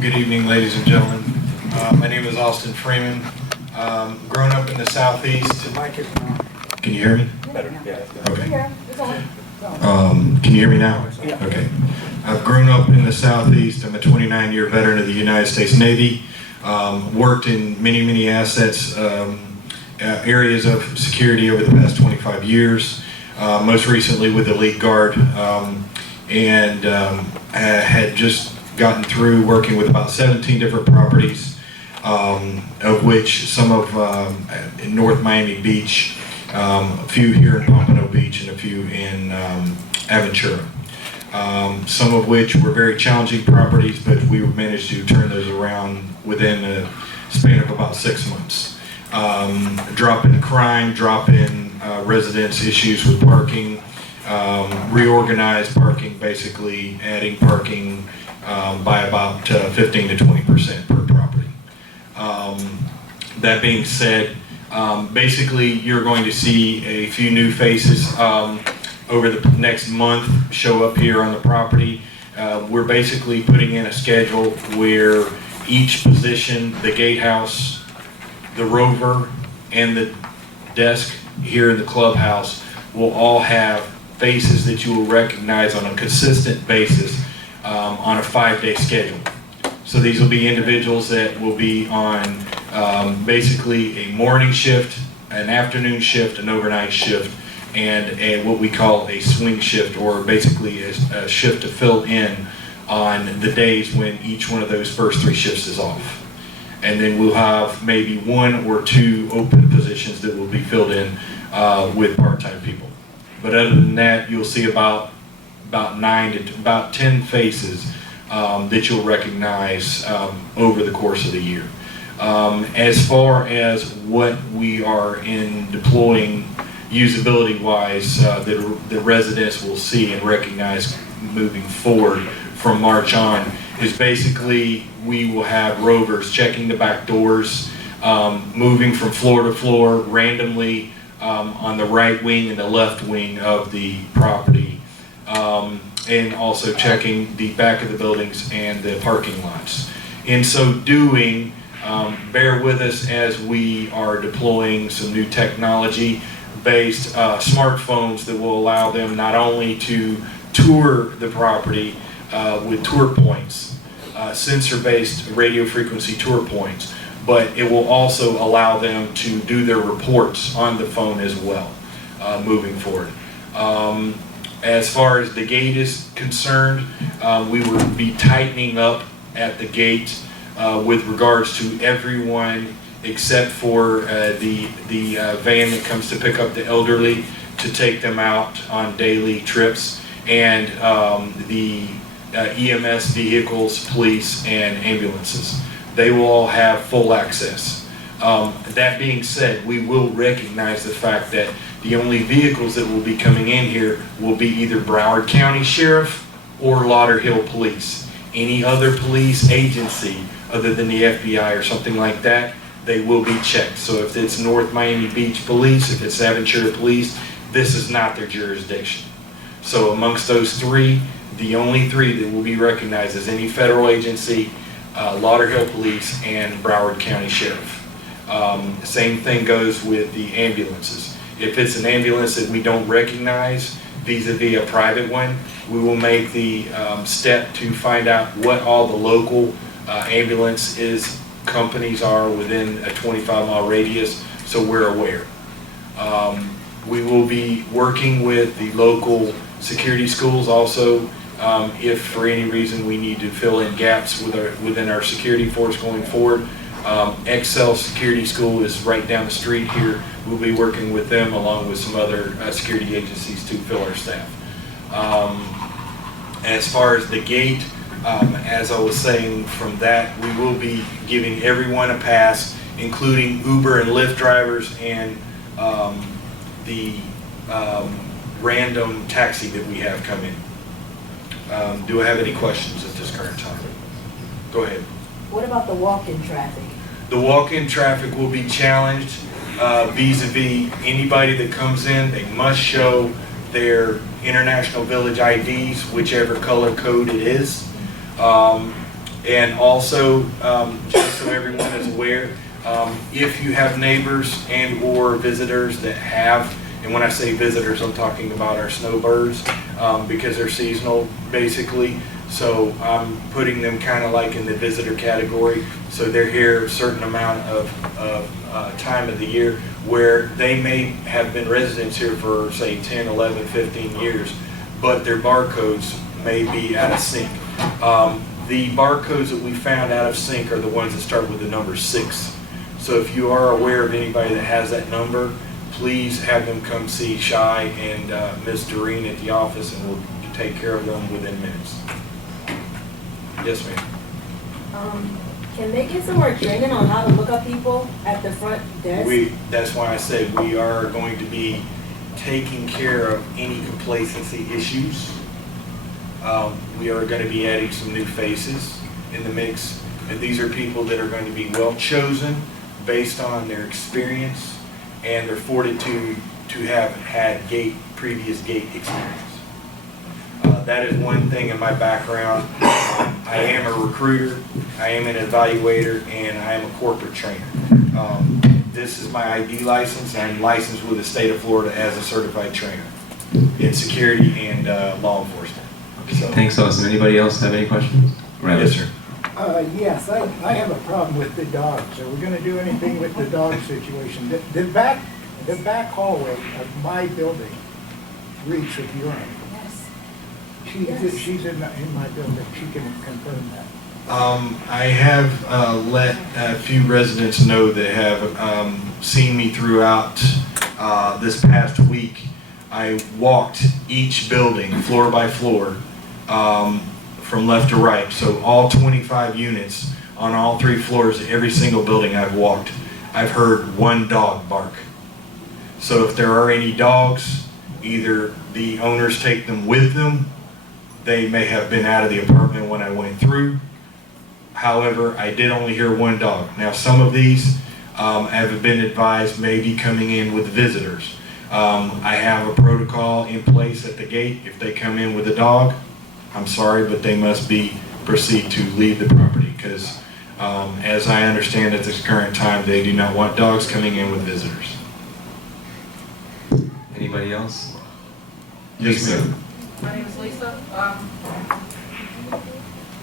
Good evening, ladies and gentlemen. My name is Austin Freeman. Grown up in the southeast. Can you hear me? Better, yeah. Okay. Can you hear me now? Yeah. Okay. I've grown up in the southeast. I'm a 29-year veteran of the United States Navy. Worked in many assets, areas of security over the past 25 years. Most recently with the Elite Guard, and had just gotten through working with about 17 different properties, of which some of in North Miami Beach, a few here in Pompano Beach, and a few in Aventura. Some of which were very challenging properties, but we managed to turn those around within a span of about 6 months. Drop in crime, drop in residence issues with parking, reorganize parking, basically adding parking by about 15 to 20% per property. That being said, basically you're going to see a few new faces over the next month show up here on the property. We're basically putting in a schedule where each position, the gatehouse, the rover, and the desk here in the clubhouse will all have faces that you will recognize on a consistent basis on a 5-day schedule. So these will be individuals that will be on basically a morning shift, an afternoon shift, an overnight shift, and what we call a swing shift, or basically a shift to fill in on the days when each one of those first 3 shifts is off. And then we'll have maybe 1 or 2 open positions that will be filled in with part-time people. But other than that, you'll see about 9 to about 10 faces that you'll recognize over the course of the year. As far as what we are in deploying usability-wise, the residents will see and recognize moving forward from March on is basically we will have rovers checking the back doors, moving from floor to floor randomly on the right wing and the left wing of the property, and also checking the back of the buildings and the parking lots. In so doing, bear with us as we are deploying some new technology-based smartphones that will allow them not only to tour the property with tour points, sensor-based radio frequency tour points, but it will also allow them to do their reports on the phone as well, moving forward. As far as the gate is concerned, we will be tightening up at the gate with regards to everyone except for the van that comes to pick up the elderly to take them out on daily trips, and the EMS vehicles, police, and ambulances. They will all have full access. That being said, we will recognize the fact that the only vehicles that will be coming in here will be either Broward County Sheriff or Lauderhill Police. Any other police agency other than the FBI or something like that, they will be checked. So if it's North Miami Beach Police, if it's Aventura Police, this is not their jurisdiction. So amongst those 3, the only 3 that will be recognized as any federal agency, Lauderhill Police and Broward County Sheriff. Same thing goes with the ambulances. If it's an ambulance that we don't recognize vis-a-vis a private one, we will make the step to find out what all the local ambulance companies are within a 25-mile radius, so we're aware. We will be working with the local security schools also, if for any reason we need to fill in gaps within our security force going forward. Excel Security School is right down the street here. We'll be working with them along with some other security agencies to fill our staff. As far as the gate, as I was saying, from that we will be giving everyone a pass, including Uber and Lyft drivers and the random taxi that we have come in. Do I have any questions at this current time? Go ahead. What about the walk-in traffic? The walk-in traffic will be challenged vis-a-vis anybody that comes in. They must show their International Village IDs, whichever color code it is. And also, just so everyone is aware, if you have neighbors and or visitors that have, and when I say visitors, I'm talking about our snowbirds, because they're seasonal basically. So I'm putting them kind of like in the visitor category. So they're here a certain amount of time of the year where they may have been residents here for say 10, 11, 15 years, but their barcodes may be out of sync. The barcodes that we found out of sync are the ones that start with the number 6. So if you are aware of anybody that has that number, please have them come see Shai and Ms. Doreen at the office, and we'll take care of them within minutes. Yes, ma'am. Can they get some more training on how to look up people at the front desk? That's why I said we are going to be taking care of any complacency issues. We are going to be adding some new faces in the mix, and these are people that are going to be well chosen based on their experience and their fortitude to have had previous gate experience. That is one thing in my background. I am a recruiter, I am an evaluator, and I am a corporate trainer. This is my ID license. I'm licensed with the state of Florida as a certified trainer in security and law enforcement. So, thanks, Austin. Anybody else have any questions? yes, sir. Yes, I have a problem with the dogs. Are we going to do anything with the dog situation? The back hallway of my building reeks with urine. Yes. She's in my building. She can confirm that. I have let a few residents know that have seen me throughout this past week. I walked each building floor by floor from left to right. So all 25 units on all 3 floors, every single building I've walked, I've heard one dog bark. So if there are any dogs, either the owners take them with them. They may have been out of the apartment when I went through. However, I did only hear one dog. Now, some of these have been advised may be coming in with visitors. I have a protocol in place at the gate. If they come in with a dog, I'm sorry, but they must proceed to leave the property, because as I understand at this current time, they do not want dogs coming in with visitors. Anybody else? Yes, ma'am. My name is Lisa.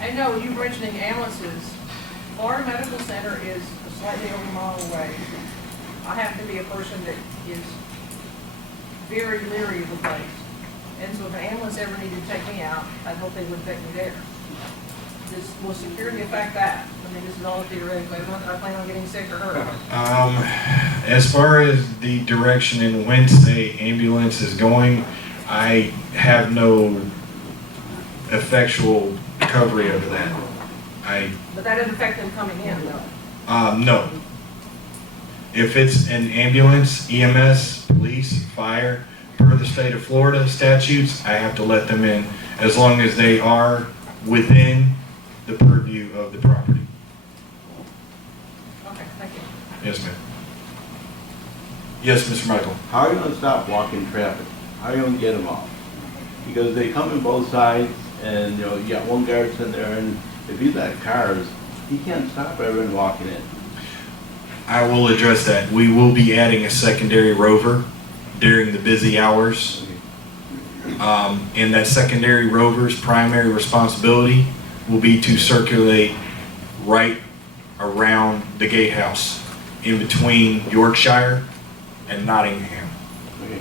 I know you were mentioning ambulances. Florida Medical Center is slightly over a mile away. I happen to be a person that is very leery of the place. And so if an ambulance ever needed to take me out, I hope they would take me there. Will security affect that? I mean, this is all theoretical. I plan on getting sick or hurt. As far as the direction in whence a ambulance is going, I have no effectual recovery over that. But that doesn't affect them coming in, though. No. If it's an ambulance, EMS, police, fire, per the state of Florida statutes, I have to let them in as long as they are within the purview of the property. Okay, thank you. Yes, ma'am. Yes, Mr. Michael. How are you going to stop walking traffic? How are you going to get them off? Because they come in both sides, and you got one guard sitting there, and if he's got cars, he can't stop everyone walking in. I will address that. We will be adding a secondary rover during the busy hours. And that secondary rover's primary responsibility will be to circulate right around the gatehouse in between Yorkshire and Nottingham. Okay.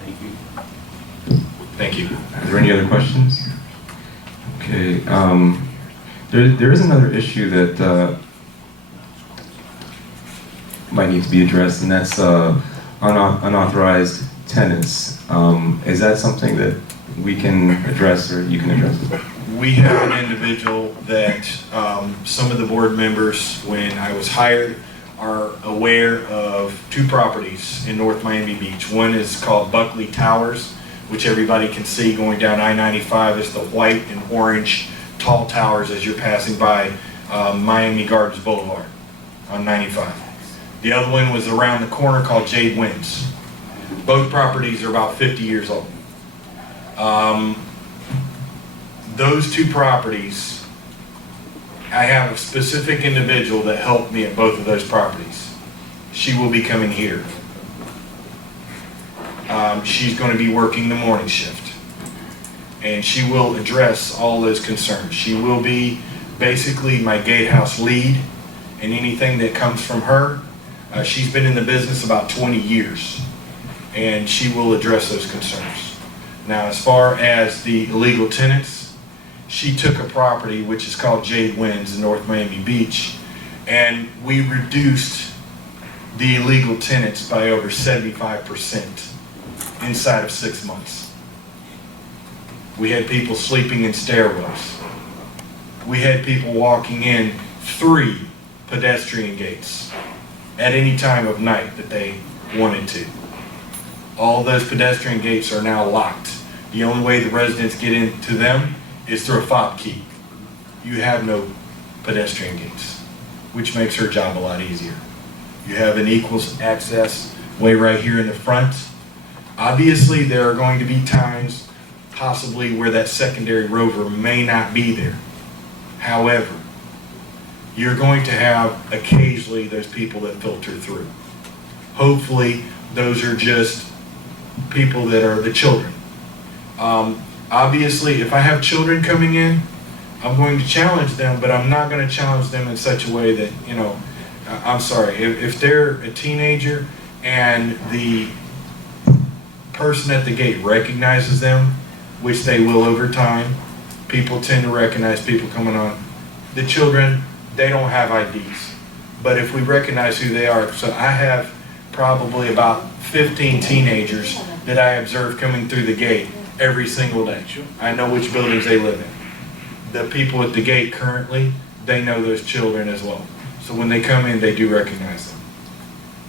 Thank you. Thank you. Is there any other questions? Okay. There is another issue that might need to be addressed, and that's unauthorized tenants. Is that something that we can address, or you can address it? We have an individual that some of the board members, when I was hired, are aware of 2 properties in North Miami Beach. One is called Buckley Towers, which everybody can see going down I-95. It's the white and orange tall towers as you're passing by Miami Gardens Boulevard on 95. The other one was around the corner called Jade Winds. Both properties are about 50 years old. those two properties, I have a specific individual that helped me at both of those properties. She will be coming here. She's going to be working the morning shift, and she will address all those concerns. She will be basically my gatehouse lead, and anything that comes from her, she's been in the business about 20 years, and she will address those concerns. Now, as far as the illegal tenants, she took a property which is called Jade Winds in North Miami Beach, and we reduced the illegal tenants by over 75% inside of 6 months. We had people sleeping in stairwells. We had people walking in 3 pedestrian gates at any time of night that they wanted to. All those pedestrian gates are now locked. The only way the residents get into them is through a fob key. You have no pedestrian gates, which makes her job a lot easier. You have an equal access way right here in the front. Obviously, there are going to be times possibly where that secondary rover may not be there. However, you're going to have occasionally those people that filter through. Hopefully, those are just people that are the children. Obviously, if I have children coming in, I'm going to challenge them, but I'm not going to challenge them in such a way that, you know, I'm sorry, if they're a teenager and the person at the gate recognizes them, which they will over time, people tend to recognize people coming on. The children, they don't have IDs, but if we recognize who they are, so I have probably about 15 teenagers that I observe coming through the gate every single day. I know which buildings they live in. The people at the gate currently, they know those children as well. So when they come in, they do recognize them.